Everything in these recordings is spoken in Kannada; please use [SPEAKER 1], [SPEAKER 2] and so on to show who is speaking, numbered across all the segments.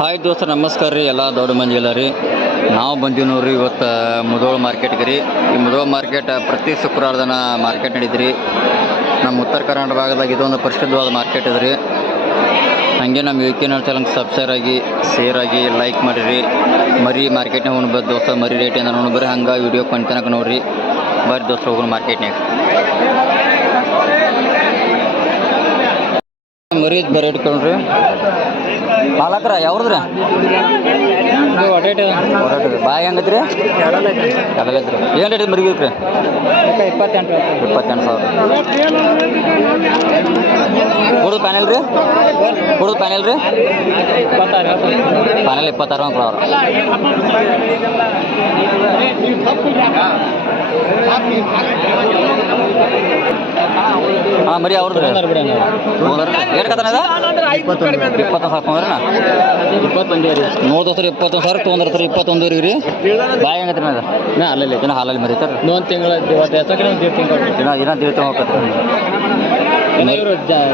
[SPEAKER 1] ಹಾಯ್ ದೋಸ್ತ, ನಮಸ್ಕಾರ ರೀ ಎಲ್ಲ ದೊಡ್ಡ ಮಂದಿ ಎಲ್ಲ ರೀ ನಾವು ಬಂದೀವಿ ನೋಡ್ರಿ ಇವತ್ತು ಮುದೋಳ ಮಾರ್ಕೆಟ್ಗೆ ರೀ. ಈ ಮುದೋಳ ಮಾರ್ಕೆಟ್ ಪ್ರತಿ ಶುಕ್ರವಾರ ದಿನ ಮಾರ್ಕೆಟ್ ನಡೀತು ನಮ್ಮ ಉತ್ತರ ಕರ್ನಾಟಕ ಭಾಗದಾಗ ಇದೊಂದು ಪ್ರಸಿದ್ಧವಾದ ಮಾರ್ಕೆಟ್ ಇದೆ ರೀ. ಹಾಗೆ ನಮ್ಮ ಯು ಕೆ ಚಾನಲ್ ಸಬ್ಸ್ಕ್ರೈಬ್ ಆಗಿ ಶೇರ್ ಆಗಿ ಲೈಕ್ ಮಾಡಿರಿ. ಮರಿ ಮಾರ್ಕೆಟ್ನಾಗ ಉಣ್ಬೋದು ದೋಸ್ತ, ಮರಿ ರೇಟ್ ಏನಾರ ನೋಡ್ಬರ್ರಿ ಹಂಗೆ ವಿಡಿಯೋ ಕೊಂತನಕ ನೋಡ್ರಿ. ಬರ್ರಿ ದೋಸ್ತ, ಹೋಗೋಣ ಮಾರ್ಕೆಟ್ನಾಗ ಮರಿ ಬೇರೆ ಇಟ್ಕೊಂಡ್ರಿ. ಮಾಲಕ್ರ ಯಾವ್ದ್ರಿ? ಬಾಯಿ ಹೆಂಗೈತ್ರಿ? ಕಡಲೈತ್ರಿ ಏನು ರೇಟ್ ಮರಿಗಿ ಐತ್ರಿ
[SPEAKER 2] ಇಪ್ಪತ್ತೆಂಟು
[SPEAKER 1] ಇಪ್ಪತ್ತೆಂಟು ಸಾವಿರ. ಕೊಡು ಪ್ಯಾನೆಲ್ ರೀ? ಹುಡುಗ ಪ್ಯಾನೆಲ್ ರೀ? ಪ್ಯಾನಲ್ ಇಪ್ಪತ್ತಾರು ಅಂತ ಅವ್ರು. ಹಾಂ ಮರಿ ಅವ್ರದ್ದು ರೀ ಕತನ ಇಪ್ಪತ್ತೊಂದು. ಸಾವಿರ
[SPEAKER 2] ಇಪ್ಪತ್ತೊಂದು ಸಾವಿರ
[SPEAKER 1] ನೋಡ್ ದೋಸ್ತರ ಇಪ್ಪತ್ತೊಂದು ಸಾವಿರ ತೊಗೊಂಡ್ರಿ ಇಪ್ಪತ್ತೊಂದು ರೀ ಬಾಯಿ ಹೆಂಗತ್ರಿ ಅದ?
[SPEAKER 2] ನಾ ಅಲ್ಲಲ್ಲಿ
[SPEAKER 1] ದಿನ ಹಾಲಲ್ಲಿ ಮರಿತಾರ?
[SPEAKER 2] ಇನ್ನೊಂದು ತಿಂಗಳ ಇವತ್ತು ಒಂದು ದೇಡ್ ತಿಂಗಳು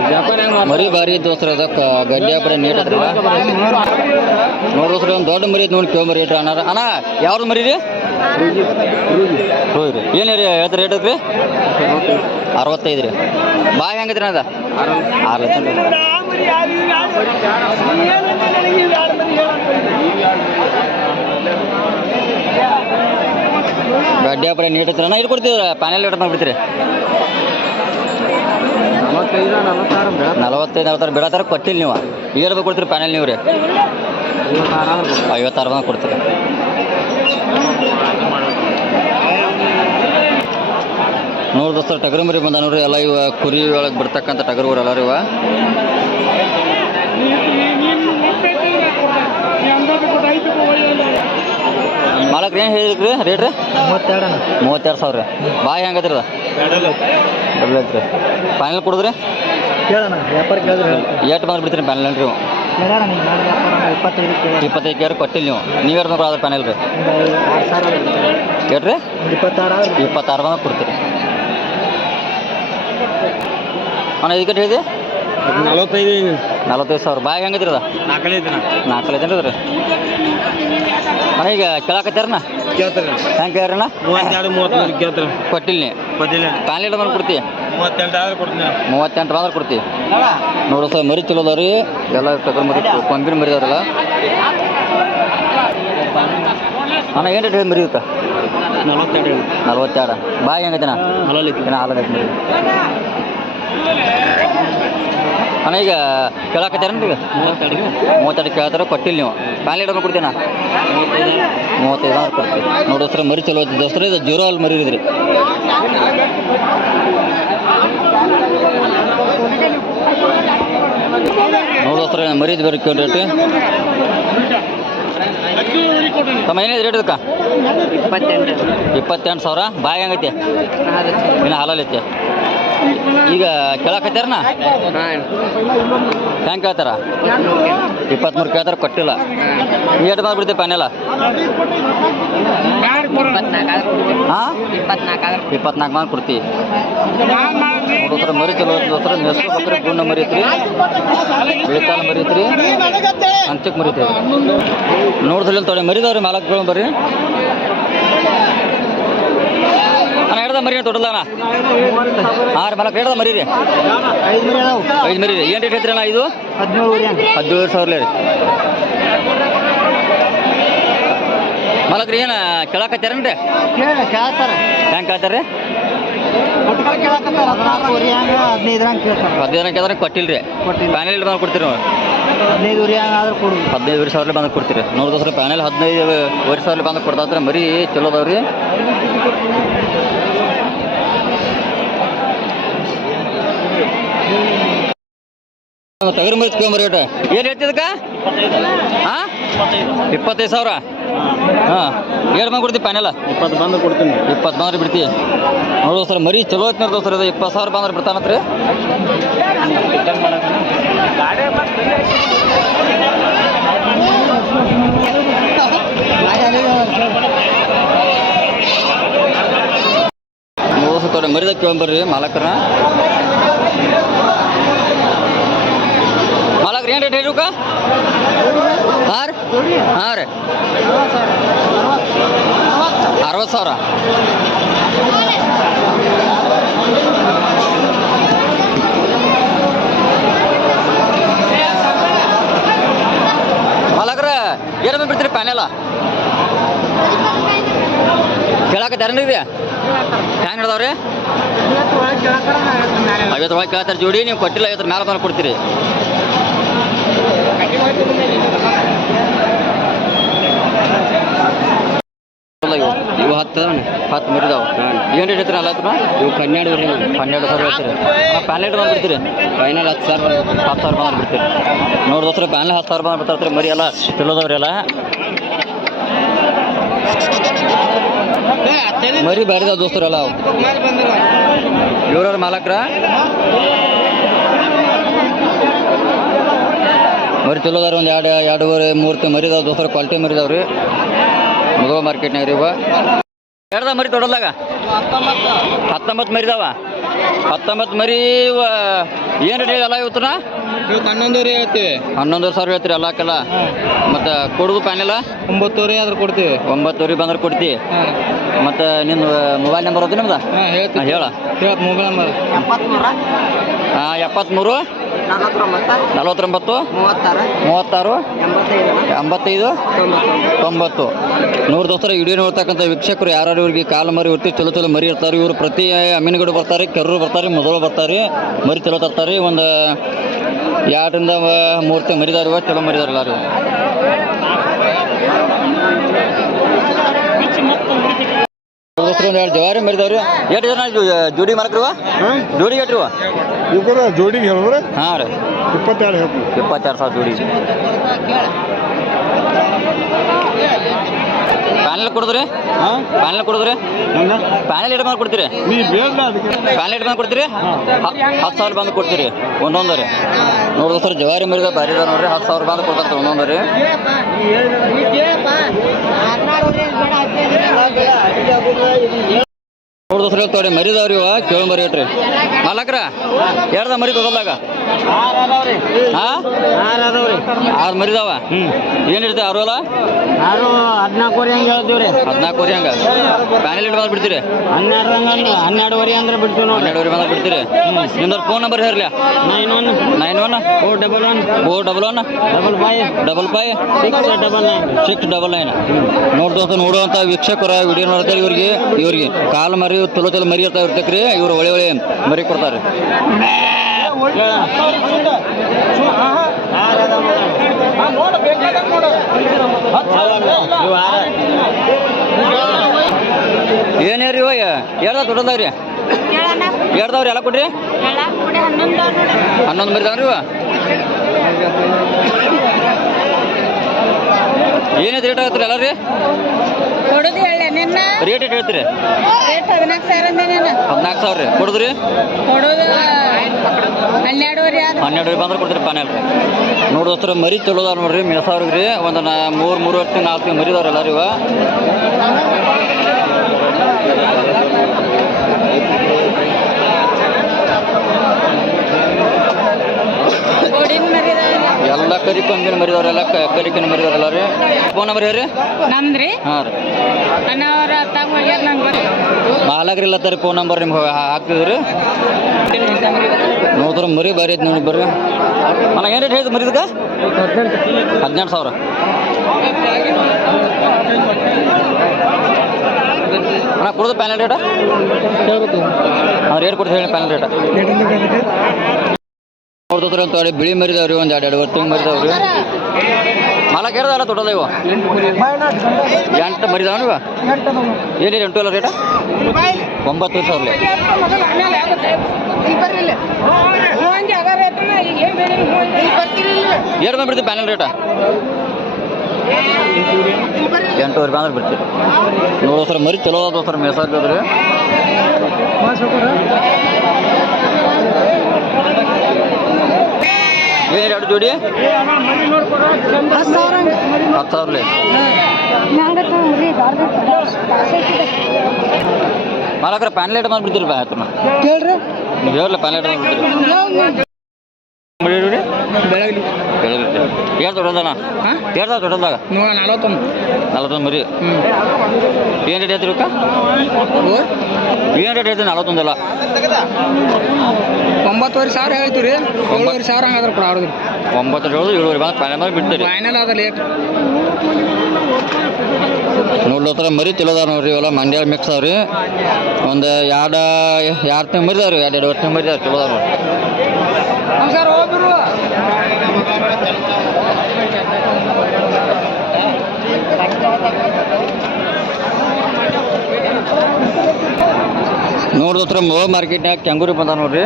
[SPEAKER 2] ಜಪಾನ್ ಹೆಂಗೆ
[SPEAKER 1] ಮರಿ ಬಾರಿ ದೋಸ್ತರ ಅದಕ್ಕೆ ಗಡ್ಡೆ ಬರೀ ನೀಟ್ ಅದ್ರಿ ನೋಡಿ ದೋಸ್ರ ಒಂದು ದೊಡ್ಡ ಮರಿ ನೋಡಿ ಕೇವ್ ಮರಿ ಇಟ್ರ ಅಣ್ಣ ಅಣ್ಣ ಯಾವ್ದು ಮರಿ ರೀ? ಏನು ರೀ ಹೇಳ್ತಾರೆ ರೇಟ್ ಐತ್ರಿ? ಅರವತ್ತೈದು. ರೀ. ಬಾಯಿ ಹೆಂಗೈತ್ರಿ ಅದ? ಆರು ಲಕ್ಷ. ರೀ ಗಡ್ಡೆ ಅಪ್ಪ ನೀಟ್ ಅಣ್ಣ ಇಲ್ಲಿ ಕೊಡ್ತೀವಿ ಪ್ಯಾನೆಲ್ ರೇಟ್ ಮಾಡ್ಬಿಡ್ತೀರಿ.
[SPEAKER 2] ನಲವತ್ತೈದು, ನಲವತ್ತಾರು
[SPEAKER 1] ಬಿಡತ್ತಾರ, ಕೊಟ್ಟಿಲ್ಲ ನೀವು. ಬೇಕು ಕೊಡ್ತೀರಿ ಪ್ಯಾನೆಲ್ ನೀವು ರೀ. ಐವತ್ತಾರು ಬಂದ ಕೊಡ್ತೀರಿ. ನೋಡಿ ದೋಸ್ತರು, ಟಗರು ಮರಿ ಬಂದ ನೋಡ್ರಿ, ಎಲ್ಲ ಇವ ಕುರಿ ಒಳಗೆ ಬಿಡ್ತಕ್ಕಂಥ ಟಗರು ಊರು ಎಲ್ಲ ಇವ. ಮಾಲಕ್ರಿ ಏನು ಹೇಳಿದ್ರಿ? ರೇಟ್ ರೀ
[SPEAKER 2] ಮೂವತ್ತೆರಡು
[SPEAKER 1] ಮೂವತ್ತೆರಡು ಸಾವಿರ. ರೀ ಬಾಯಿ ಹೆಂಗದ್ರಿ ಅದ? ಡಬಲ್ ಐತ್ರಿ. ಫೈನಲ್ ಕೊಡಿದ್ರಿ?
[SPEAKER 2] ಕೇಳೋಣ ವ್ಯಾಪಾರ ಕೇಳಿದ್ರೆ
[SPEAKER 1] ಎಷ್ಟು ಬಂದು ಬಿಡ್ತೀರಿ ಪ್ಯಾನಲ್ ರೀ
[SPEAKER 2] ಇಪ್ಪತ್ತೈದು
[SPEAKER 1] ಕೇರ್ ಕೊಟ್ಟಿಲ್ಲ ನೀವು. ನೀವು ಎರಡು ಬಂದ್ರೆ ಪ್ಯಾನಲ್ ರೀ. ಕೇಳ್ರಿ?
[SPEAKER 2] ಇಪ್ಪತ್ತಾರು
[SPEAKER 1] ಇಪ್ಪತ್ತಾರು ಬಂದು ಕೊಡ್ತೀರಿ. ಅಣ್ಣ ಇದಕ್ಕೆ ಹೇಳಿದೆ
[SPEAKER 2] ನಲವತ್ತೈದು
[SPEAKER 1] ನಲವತ್ತೈದು ಸಾವಿರ. ಬಾಯಿ ಹೆಂಗೈತ್ರಿ ಅದ?
[SPEAKER 2] ನಾಲ್ಕನೇ ದಿನ.
[SPEAKER 1] ನಾಲ್ಕು ಐತೆ ರೀ. ಅಣ್ಣ ಈಗ ಕೇಳಾಕತ್ತಾರಣ್ಣ?
[SPEAKER 2] ಕೇಳ್ತಾರೆ.
[SPEAKER 1] ಹೆಂಗೆ ಕೇಳ್ರಣ್ಣ
[SPEAKER 2] ಮೂವತ್ತೆರಡು ಮೂವತ್ತ್ಮೂರು ಕೇಳ್ತಾರೆ.
[SPEAKER 1] ಕೊಟ್ಟಿಲ್ಲ ನೀ
[SPEAKER 2] ಕೊಟ್ಟಿಲ್ಲ
[SPEAKER 1] ಪ್ಯಾನೆಲ್ ಬಂದು ಕೊಡ್ತಿ.
[SPEAKER 2] ಮೂವತ್ತೆಂಟು ಆದ್ರೆ ಕೊಡ್ತೀನಿ.
[SPEAKER 1] ಮೂವತ್ತೆಂಟು ಆದ್ರೆ ಕೊಡ್ತಿ. ನೋಡು ಸರ್ ಮರಿ ಚಲೋ ಅದಾವ್ರಿ. ಎಲ್ಲ ಟಗರ್ ಮರಿ ಕೊಂಬಿನ ಮರಿ ಅದಾರಲ್ಲ ಅಣ್ಣ ಏನು ರೇಟ್ ಮರಿ ಇವಕ್ಕೆ
[SPEAKER 2] ನಲ್ವತ್ತೆರಡು
[SPEAKER 1] ನಲ್ವತ್ತೆರಡು. ಬಾಯಿ ಹೆಂಗೈತೆ ಅಣ್ಣ
[SPEAKER 2] ಹಲೋ
[SPEAKER 1] ಇನ್ನು ಹಾಲು ಮರಿ? ಅಣ್ಣ ಈಗ ಕೇಳಾಕತ್ತಾರ ಈಗ?
[SPEAKER 2] ಮೂವತ್ತೆರಡು
[SPEAKER 1] ಕೇಳ್ತಾರೆ ಕೊಟ್ಟಿಲ್ಲ ನೀವು. ಫ್ಯಾನ್ ಲೀಡರ್ ಕೊಡ್ತೀನ ಮೂವತ್ತೈದು ಮೂವತ್ತೈದು ಕೊಡ್ತೀವಿ. ನೋಡಿ ದೋಸ್ತರ ಮರಿ ಚಲೋ ಐತಿ. ದೋಸ್ತರ ಇದು ಜೀರೋ ಅಲ್ಲಿ ಮರಿ ಇದ್ರಿ. ನೋಡಿ ದೋಸ್ತರ ಬರ್ರಿ ಇದು ಬೇರೆ ಕೇಳಿ ರೇಟ್. ತಮ್ಮ ಏನಿದೆ ರೇಟ್ ಇದಕ್ಕೆ?
[SPEAKER 2] ಇಪ್ಪತ್ತೆಂಟು.
[SPEAKER 1] ಇಪ್ಪತ್ತೆಂಟು ಸಾವಿರ? ಬಾಯಿ ಹೆಂಗೈತಿ? ಇನ್ನು ಹಾಲಲ್ಲಿ ಐತಿ. ಈಗ ಕೇಳಕತ್ತಾರ ಹೆಂಗೆ ಕೇಳ್ತಾರ? ಇಪ್ಪತ್ತ್ಮೂರು ಕೇಳ್ತಾರ, ಕೊಟ್ಟಿಲ್ಲ. ಏಟ್ ಬಂದ್ಬಿಡ್ತೀವಿ ಪ್ಯಾನೆಲ್ಲ ಹಾಂ? ಇಪ್ಪತ್ನಾಲ್ಕು ಮಾಡಿ ಕೊಡ್ತೀವಿ ಮರಿ ಚಲೋ ಮೆಸ್ಕೊಬ್ರಿ ಗುಂಡ ಮರಿತ್ರಿ ಬೆಳಿತಾಲ ಮರಿತ್ರಿ ಹಂಚಕ್ ಮರಿತ್ರಿ. ನೋಡ್ದಲ್ಲಿ ತೊಡೆ, ಮರಿದವ್ರಿ ಮಾಲಕ್ಗಳು ಬರ್ರಿ. ಅಣ್ಣ ಹಿಡ್ದ ಮರಿ ತೊಡಲ್ಲ ಅಣ್ಣ? ಹಾಂ ರೀ ಮಲಕ್ ಹಿಡ್ದ ಮರಿ ರೀ
[SPEAKER 2] ಐದು ಮರಿ
[SPEAKER 1] ರೀ ಏನು ರೇಟ್ ಐತ್ರಿ ಅಣ್ಣ ಇದು?
[SPEAKER 2] ಹದಿನೇಳು
[SPEAKER 1] ಸಾವಿರ ರೀ. ಮಾಲಕ್ ರೀ ಏನು
[SPEAKER 2] ಕೇಳ್ತಾರೆ
[SPEAKER 1] ಹೆಂಗೆ ಕೇಳ್ತಾರೆ
[SPEAKER 2] ಹದಿನೈದು
[SPEAKER 1] ಕೇಳಿದ್ರೆ ಕೊಟ್ಟಿಲ್ರಿ. ರೀ ಪ್ಯಾನೆಲ್ ಬಂದು ಕೊಡ್ತೀರಿ ನಾವು?
[SPEAKER 2] ಹದಿನೈದು
[SPEAKER 1] ಸಾವಿರ ಬಂದು ಕೊಡ್ತೀರಿ. ಪ್ಯಾನೆಲ್ ಹದಿನೈದು ಸಾವಿರ ಬಂದು ಕೊಡ್ತಾತ್ರ ಮರಿ ಚಲೋ ಅದಾವ್ರಿ. ತಗರಿ ಮರಿ ತೊಗೊಂಬರಿ ರೇಟ್ ಏನು ಹೇಳ್ತಿದ್ದಕ್ಕ ಹಾಂ ಇಪ್ಪತ್ತೈದು ಸಾವಿರ? ಹಾಂ. ಏನು ಬಂದು ಕೊಡ್ತೀವಿ ಪ್ಯಾನೆಲ್ಲ
[SPEAKER 2] ಇಪ್ಪತ್ತು ಬಂದು ಕೊಡ್ತೀನಿ.
[SPEAKER 1] ಇಪ್ಪತ್ತು ಬಂದ್ರೆ ಬಿಡ್ತೀವಿ ನೋಡು ಸರ್ ಮರಿ ಚಲೋ ಐತಿ ನೋಡ್ದು ಸರ್ ಇದು. ಇಪ್ಪತ್ತು ಸಾವಿರ ಬಂದ್ರೆ ಬಿಡ್ತಾನತ್ರಿ ನೋಡು ತೋಡೆ ಮರಿದ ಕೇಳ್ಬರ್ರಿ ಮಾಲಕರ. ಮಾಲಕ್ರ ಏನು ರೇಟ್ ಹೇಳುಕ ಹಾಂ ಹಾಂ ರೀ ಅರವತ್ತು ಸಾವಿರ ಮಲಗ್ರ ಏನು ಬಿಡ್ತೀರಿ ಪ್ಯಾನೆಲ್ಲ ಕೇಳಕ್ಕೆ ಧಾರಣ ಇದೆಯಾ ಹ್ಯಾಂಗೆ ನಡೆದವ್ರಿ ಐವತ್ತು ರೂಪಾಯಿ ಕೇಳ್ತಾರೆ ಜೋಡಿ ನೀವು ಕೊಟ್ಟಿಲ್ಲ ಐವತ್ತರ ಮೇಲೆ ಬಂದು ಕೊಡ್ತೀರಿ ಇವು ಹತ್ತು ಹತ್ತು ಮರಿದಾವ ಏನು ರೇಟ್ ಐತ್ರಿ ಅಲ್ಲ ಇವು ಹನ್ನೆರಡು ಹನ್ನೆರಡು ಸಾವಿರ ಹೇಳ್ತೀರಿ ಪ್ಯಾನೆಲ್ ಬಂದು ಬಿಡ್ತೀರಿ ಫೈನಲ್ ಹತ್ತು ಸಾವಿರ ಹತ್ತು ಸಾವಿರ ಬಂದು ಬಿಡ್ತೀರಿ ನೋಡಿ ಪ್ಯಾನೆಲ್ ಹತ್ತು ಸಾವಿರ ಬಂದು ಬಿಡ್ತಾರೆ ಮರಿ ಎಲ್ಲ ತಿಳೋದವ್ರಿ ಎಲ್ಲ ಮರಿ ಬೇರೆದ ದೋಸ್ತರೆಲ್ಲ ಅವು ಇವ್ರವ್ರ ಮಾಲಕ್ರ ಮರಿ ಚಲೋದಾರ ಒಂದು ಎರಡು ಎರಡೂವರೆ ಮೂರು ಮರಿದಾವ ದೋಸ್ತರ ಕ್ವಾಲಿಟಿ ಮರಿದಾವ್ರಿ ಮಾರ್ಕೆಟ್ ಮಾರ್ಕೆಟ್ನಾಗ ರೀ ಇವ. ಎರಡ್ದ ಮರಿ ತೊಡಲ್ದಾಗ ಹತ್ತೊಂಬತ್ತು ಮರಿದಾವ ಹತ್ತೊಂಬತ್ತು ಮರಿ ಏನು ರೇಟ್ ಎಲ್ಲ ಇವತ್ತನ?
[SPEAKER 2] ಹನ್ನೊಂದುವರೆ ಹೇಳ್ತೀವಿ.
[SPEAKER 1] ಹನ್ನೊಂದು ಸಾವಿರ ಹೇಳ್ತೀರಿ ಎಲ್ಲಕ್ಕೆಲ್ಲ ಮತ್ತು ಕೊಡೋದು ಪ್ಯಾನೆಲ್ಲ
[SPEAKER 2] ಒಂಬತ್ತುವರೆ ಆದ್ರೆ ಕೊಡ್ತೀವಿ.
[SPEAKER 1] ಒಂಬತ್ತುವರೆ ಬಂದ್ರೆ ಕೊಡ್ತೀವಿ ಮತ್ತು ನಿಮ್ಮ ಮೊಬೈಲ್ ನಂಬರ್ ಅದು ನಿಮ್ದು? ಹೇಳ.
[SPEAKER 2] ಮೊಬೈಲ್ ನಂಬರ್
[SPEAKER 1] ಹಾಂ ಎಪ್ಪತ್ತ್ಮೂರು ನಲವತ್ತೊಂಬತ್ತು?
[SPEAKER 2] ಮೂವತ್ತಾರು? ಎಂಬತ್ತೈದು?
[SPEAKER 1] ತೊಂಬತ್ತು. ನೂರು ದೋಸ್ತರ ವಿಡಿಯೋ ನೋಡ್ತಕ್ಕಂಥ ವೀಕ್ಷಕರು ಯಾರು ಇವ್ರಿಗೆ ಕಾಲು ಮರಿ ಇರ್ತೀವಿ ಚಲೋ ಚಲೋ ಮರಿ ಇರ್ತಾರೆ ಇವರು ಪ್ರತಿ ಅಮೀನುಗಡೆ ಬರ್ತಾರೆ ಕೆರ್ರು ಬರ್ತಾರೆ ಮೊದಲು ಬರ್ತಾರೆ ಮರಿ ಚಲೋ ತರ್ತಾರೆ. ಒಂದು ಎರಡರಿಂದ ಮೂರ್ತಿ ಮರಿದಾರು ಮರಿದಾರ ಚಲೋ ಮರಿದಾರ ದೋಸ್ತರ ಒಂದು ಎರಡು ಜವಾರಿ ಮರಿದವ್ರಿ. ಎಷ್ಟು ಜನ ಜೋಡಿ ಮಾರಕ್ರಿವ ಜೋಡಿ ಎಟ್ರಿವ
[SPEAKER 3] ಇಬ್ಬರ ಜೋಡಿಗೆ ಹೇಳಿದ್ರೆ
[SPEAKER 1] ಹಾಂ ರೀ.
[SPEAKER 3] ಇಪ್ಪತ್ತೆರಡು
[SPEAKER 1] ಇಪ್ಪತ್ತೆರಡು ಸಾವಿರ ಜೋಡಿ. ಪ್ಯಾನೆಲ್ ಕೊಡಿದ್ರಿ? ಪ್ಯಾನಲ್ ಕೊಡಿದ್ರೆ? ಪ್ಯಾನೆಲ್ ಎಷ್ಟು ಬಂದು ಕೊಡ್ತೀರಿ? ಪ್ಯಾನೆಲ್ ಎಷ್ಟು ಬಂದು ಕೊಡ್ತೀರಿ? ಹತ್ತು ಸಾವಿರ ಬಂದು ಕೊಡ್ತೀರಿ. ಒಂದೊಂದು ರೀ ನೋಡಿದ್ರೆ ಸರ್ ಜವಾರಿ ಮರಿದ ಬಾರಿ ನೋಡ್ರಿ ಹತ್ತು ಸಾವಿರ ಬಂದು ಕೊಡ್ತಾರೆ ಒಂದೊಂದು ರೀ ನೋಡಿದ್ರೆ ಸರ್ ತೋಡಿ ಮರಿದವ್ರಿ ಇವ? ಕೇಳಿ ಮರಿ ಇಟ್ರಿ ಮಾಲಕ್ರ ಎರಡ ಮರಿ ತಗೊಳ್ದಾಗ ಹಾಂ ಆರು ಮರಿದಾವ? ಏನು ಇರ್ತದೆ ಅರವಲ್ಲ
[SPEAKER 2] ಆರು ಹದಿನಾಲ್ಕುವರೆ ಹಂಗೆ
[SPEAKER 1] ಹದಿನಾಲ್ಕುವರೆ ಪ್ಯಾನೆಲ್ ಇಟ್ಟು ಬಂದು ಬಿಡ್ತೀರಿ?
[SPEAKER 2] ಹನ್ನೆರಡು ವರಿ ಹನ್ನೆರಡುವರೆ ಅಂದ್ರೆ ಬಿಡ್ತೀವಿ ನೋಡಿ
[SPEAKER 1] ಹನ್ನೆರಡುವರೆ ಬಂದು ಬಿಡ್ತೀರಿ? ನಿಮ್ದು phone number ಹೇರ್ಲಿ
[SPEAKER 2] nine one
[SPEAKER 1] nine one
[SPEAKER 2] four double one
[SPEAKER 1] four double one
[SPEAKER 2] double five
[SPEAKER 1] double five
[SPEAKER 2] six double nine
[SPEAKER 1] six double nine ನೋಡ್ದಂತ ನೋಡುವಂಥ ವೀಕ್ಷಕರ ವಿಡಿಯೋ ನೋಡ್ತಾರೆ ಇವ್ರಿಗೆ. ಇವ್ರಿಗೆ ಕಾಲ್ ಮರಿ ಚಲೋ ಚಲೋ ಮರಿ ಇರ್ತಾವ ಇರ್ತಕ್ರಿ ಇವ್ರು ಒಳ್ಳೆ ಒಳ್ಳೆ ಮರಿ ಕೊಡ್ತಾರೆ. ಏನೇರಿ ಇವಾಗ ಎರಡ ದೊಡ್ಡದವ್ರಿ ಎರಡ್ದವ್ರಿ ಎಲ್ಲ ಕೊಡ್ರಿ? ಹನ್ನೊಂದು ಮರಿದಾವ್ರಿ ಇವ. ಏನೈತೆ ರೇಟ್ ಆಗತ್ರಿ ಎಲ್ಲ ರೀ
[SPEAKER 4] ಕೊಡುದು ಹೇಳಿ ನಿನ್ನ?
[SPEAKER 1] ರೇಟ್ ಎಷ್ಟು ಹೇಳ್ತೀರಿ
[SPEAKER 4] ರೇಟ್ ಹದಿನಾಲ್ಕು ಸಾವಿರ
[SPEAKER 1] ಹದಿನಾಲ್ಕು ರೀ. ಕೊಡುದ್ರಿ?
[SPEAKER 4] ಕೊಡೋದು ಹನ್ನೆರಡುವರೆ ಆದ
[SPEAKER 1] ಹನ್ನೆರಡು ಬಂದ್ರೆ ಕೊಡ್ತೀರಿ ಪಾನೆಲ್ ರೀ ನೋಡಿ ದೋಸ್ತರ ಮರಿ ಚಲೋ ಅದಾವ ನೋಡ್ರಿ ಮೇಸಾವ್ರಿಗೆ ರೀ. ಒಂದು ನಾ ಮೂರು ಮೂರು ವರ್ಷ ನಾಲ್ಕು ಮರಿ ಎಲ್ಲರೂ ಎಲ್ಲಾರು ಇವ
[SPEAKER 4] ಕೊಡಿನ ಮರಿದಾವ
[SPEAKER 1] ಎಲ್ಲ ಕರಿಕೊಂಬಿನ ಮರಿದವರೆಲ್ಲ ಎಲ್ಲ ಕರಿಕಿನ ಮರಿದವ್ರು ಎಲ್ಲ ರೀ ಫೋನ್ ನಂಬರ್ ಹೇಳ್ರಿ.
[SPEAKER 4] ನಮ್ದ್ರಿ?
[SPEAKER 1] ಹಾಂ ರೀ.
[SPEAKER 4] ಅಣ್ಣವ್ರ ಅತ್ತಾಗ ಹೋಗ್ಯಾರ ನಂಗೆ
[SPEAKER 1] ಫೋನ್ ನಂಬರ್ ನಿಮ್ಗೆ ಹಾಕ್ತಿದ್ರಿ. ರೀ ನೋಡಿದ್ರೆ ಮರಿ ಬಾರಿ ಐತಿ ನೋಡಿ ಬರ್ರಿ. ಅಣ್ಣ ಏನು ರೇಟ್ ಹೇಳಿದ್ ಮರಿದಕ್ಕೆ ಹದಿನೆಂಟು ಸಾವಿರ. ಅಣ್ಣ ಕೊಡೋದು ಪ್ಯಾನಲ್ ರೇಟ ಹಾಂ ರೇಟ್ ಕೊಡ್ತೀವಿ ಹೇಳಿ ಪ್ಯಾನಲ್ ರೇಟ ನೋಡ್ತಾರೆ ಅಂತ ಬಿಳಿ ಮರಿದವ್ರಿ, ಒಂದು ಎರಡು ಎರಡು ವರ್ತಿ ಮರಿದವ್ರಿ. ಮಾಲ ಕೇಳ್ದಲ್ಲ ಇವ? ಎಂಟು ಮರಿದವನ ನೀವು ಎಂಟು ಅಲ್ಲ ರೇಟ ಒಂಬತ್ತು ಸಾವಿರ ಏನು ಬಂದ್ಬಿಡ್ತೀವಿ ಪ್ಯಾನಲ್ ರೇಟ ಎಂಟೂವರೆ ಬಂದ್ರೆ ಬಿಡ್ತೀವಿ. ನೋಡೋ ಸರ್ ಮರಿ ಚಲೋ ಅದ ಸರ್ ಮೇಸಾದ್ರಿ ಎರಡು ಜೋಡಿ? ಹತ್ತು ಸಾವಿರ ಮಾಲಕ್ರ ಪ್ಯಾನ್ ಲೇಟ್ ಬಂದ್ಬಿಡ್ತೀರಿ ಬಾ ಆಯ್ತು ನೀವು ಹೇಳಲ್ಲ ಪ್ಯಾನ್ ಲೇಟ್? ಎರಡು ದೊಡ್ಡದಣ್ಣ
[SPEAKER 2] ಹಾಂ?
[SPEAKER 1] ಎರಡು ದೊಡ್ಡದಾಗ
[SPEAKER 2] ನೂರ ನಲವತ್ತೊಂದು.
[SPEAKER 1] ನಲವತ್ತೊಂದು ಮರಿ.
[SPEAKER 2] ಹ್ಞೂ
[SPEAKER 1] ಏನು ರೇಟ್ ಐತಿ ರೊಕ್ಕ ಏನು ರೇಟ್ ಐತಿ ನಲವತ್ತೊಂದಲ್ಲ?
[SPEAKER 2] ಒಂಬತ್ತುವರೆ ಸಾವಿರ ಹೇಳ್ತೀವಿ ರೀ. ಏಳುವರೆ ಸಾವಿರ ಹಂಗಾದ್ರೆ ಕೂಡ ಆಡೋದು
[SPEAKER 1] ಒಂಬತ್ತು ಹೇಳೋದು ಏಳುವರೆ ಬಂದು ಫೈನಲ್ ಮಾಡಿ ಬಿಡ್ತೀರಿ.
[SPEAKER 2] ಫೈನಲ್ ಅದ ಲೇಟ್
[SPEAKER 1] ನೋಡ್ಲತ್ತಾರ ಮರಿ ತಿಳೋದಾರ ನೋಡ್ರಿ. ಇವೆಲ್ಲ ಮಂಡ್ಯ ಮಿಕ್ಸ್ ಅವ್ರಿ. ಒಂದು ಎರಡು ಎರಡು ತಿಂಗ್ ಮರಿ ಅದಾವ್ರಿ ಎರಡು ಎರಡು ವರ್ಷ ಮರಿ ಅದಾವ್ರಿ ತಿಳೋದಾರ ನೋಡ್ರಿ ನೋಡಿದ್ರ ಮೊಳ ಮಾರ್ಕೆಟ್ನಾಗ ಕೆಂಗೂರಿ ಬಂದ ನೋಡ್ರಿ.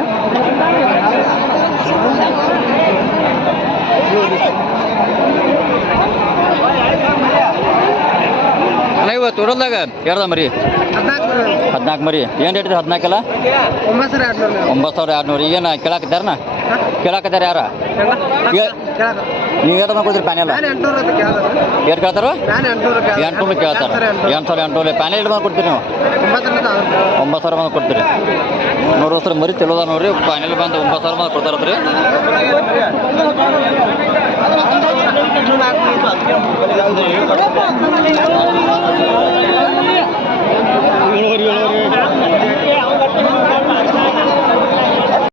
[SPEAKER 1] ಇವತ್ತು ತೊಡಲ್ದಾಗ ಎರಡ ಮರಿ. ಹದಿನಾಲ್ಕು ಮರಿ. ಏನು ರೇಟ್ ಇದೆ ಹದಿನಾಲ್ಕಲ್ಲ?
[SPEAKER 2] ಒಂಬತ್ತು ಸಾವಿರ ಎರಡು
[SPEAKER 1] ನೂರು ಈಗೇನು ಕೇಳಾಕತ್ತಾರನ? ಕೇಳಾಕತ್ತಾರ ಯಾರ? ನೀವು ಏಟು
[SPEAKER 2] ಮಾಡ್ಕೋತೀರಿ ಪ್ಯಾನೆಲ್
[SPEAKER 1] ಏಟ್ ಕೇಳ್ತಾರ?
[SPEAKER 2] ಎಂಟುನೂರು
[SPEAKER 1] ಕೇಳ್ತಾರೆ? ಎಂಟು ಸಾವಿರ ಎಂಟುನೂರು ಪ್ಯಾನೆಲ್ ಏಟ್ ಮಾಡಿ ಕೊಡ್ತೀರಿ ನೀವು. ಒಂಬತ್ತು ಸಾವಿರ ಬಂದು ಕೊಡ್ತೀರಿ ನೂರು ಸರ್ ಮರಿ ತಿಳೋದ ನೋಡ್ರಿ. ಪ್ಯಾನೆಲ್ ಬಂದು ಒಂಬತ್ತು ಸಾವಿರ ಬಂದು ಕೊಡ್ತಾರತ್ರಿ ಇಳುವರಿ ಇಳುವರಿ